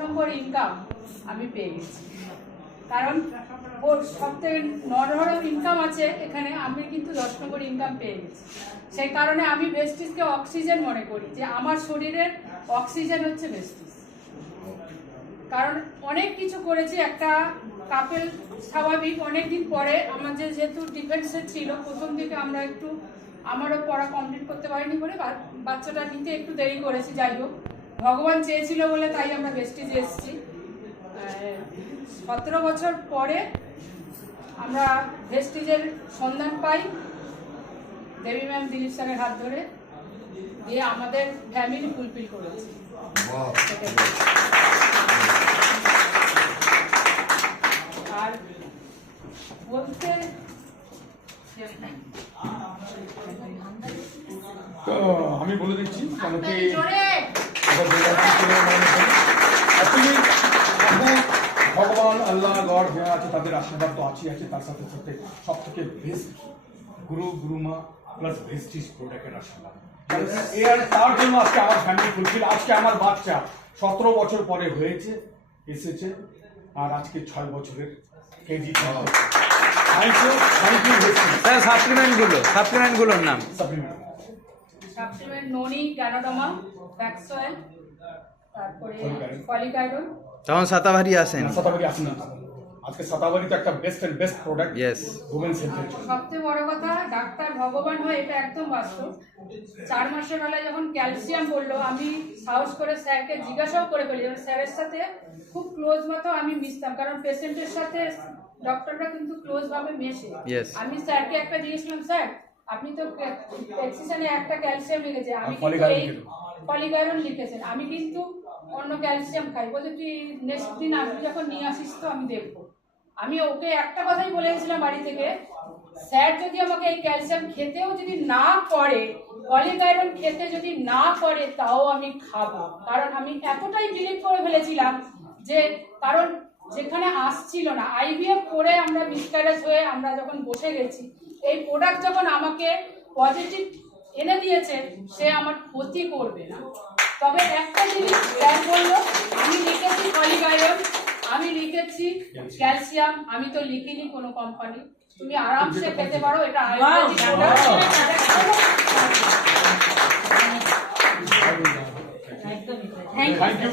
নম্বর income আমি পেয়ে গেছি। কারণ ওর সব থেকে নরহরম ইনকাম আছে এখানে, আমি কিন্তু 10 নম্বর ইনকাম পেয়ে গেছি। সেই কারণে আমি ভেস্টিজকে অক্সিজেন মনে করি, যে আমার শরীরের অক্সিজেন হচ্ছে ভেস্টিজ। কারণ অনেক কিছু করেছি, একটা কাপেল স্বাভাবিক অনেকদিন পরে আমাদের যেহেতু ডিফেন্সে ছিল, প্রথম দিকে আমরা একটু আমারও পড়া কমপ্লিট করতে পারিনি বলে বাচ্চাটা নিতে একটু দেরি করেছি। যাই হোক, ভগবান চেয়েছিল বলে তাই আমরা ভেস্টিজে এসেছি। 17 বছর পরে আমরা ভেস্টিজের সন্ধান পাই দেবী ম্যাম দিলীপ স্যারের হাত ধরে, দিয়ে আমাদের ফ্যামিলি ফুলফিল করেছি। আর বলতে আমি বলে দিচ্ছি কেন কি ভগবান আল্লাহ গড যারা আছে তাদের আশীর্বাদ তো আছে, তার সাথে সাথে সব থেকে বেস্ট গুরুমা প্লাস ভেস্টিজ প্রোডাক্টের আশীর্বাদ, এর তার জন্য আজকে আমার ফ্যামিলি ফুলফিল। আজকে আমার বাচ্চা 17 বছর পরে হয়েছে, এসেছে, আর আজকে 6 বছরের কেজি। স্যার সাপ্লিমেন্টগুলোর নাম সাপ্লিমেন্ট ননি, গ্যানোডামা, ব্যাকসয়েল, তারপরে ফলিক আয়রন। তখন শতাবারি আসেন না, আজকে শতাবারি তো একটা বেস্ট প্রোডাক্ট উমেন্স হেলথের জন্য। সবচেয়ে বড় কথা, ডাক্তার ভগবান হয় এটা একদম বাস্তব। 4 মাসের বেলায় যখন ক্যালসিয়াম বললো, আমি সাহস করে স্যারকে জিজ্ঞাসাও করে ফেলি। স্যারের সাথে খুব ক্লোজ মতো আমি মিশতাম, কারণ পেশেন্টের সাথে ডক্টররা কিন্তু ক্লোজ ভাবে মেশে। আমি স্যারকে একটা দিয়েছিলাম, স্যার আপনি তো প্রেসক্রিপশনে একটা ক্যালসিয়াম লিখেছে, আমি ফলিক আয়রন লিখেছেন, আমি কিন্তু অন্য ক্যালসিয়াম খাই। বলতে তুই নেক্সট দিন আসবি যখন নিয়ে আসিস তো আমি দেখবো। আমি ওকে একটা কথাই বলে গেছিলাম বাড়ি থেকে, স্যার যদি আমাকে এই ক্যালসিয়াম খেতেও যদি না করে, ফলিক আয়রন খেতে যদি না করে, তাও আমি খাবো। কারণ আমি এতটাই বিলিভ করে ফেলেছিলাম যে, কারণ যেখানে আসছিল না, আইভিএফ করে আমরা মিসক্যারেজ হয়ে আমরা যখন বসে গেছি, এই প্রোডাক্ট যখন আমাকে পজিটিভ এনে দিয়েছে, সে আমার ক্ষতি করবে না। তবে একটা জিনিস স্যার বললো, আমি লিখেছি ফলিক আয়রন, আমি লিখেছি ক্যালসিয়াম, আমি তো লিখিনি কোনো কোম্পানি, তুমি আরামসে খেতে পারো, এটা আয়ুর্বেদিক প্রোডাক্ট। Thank you.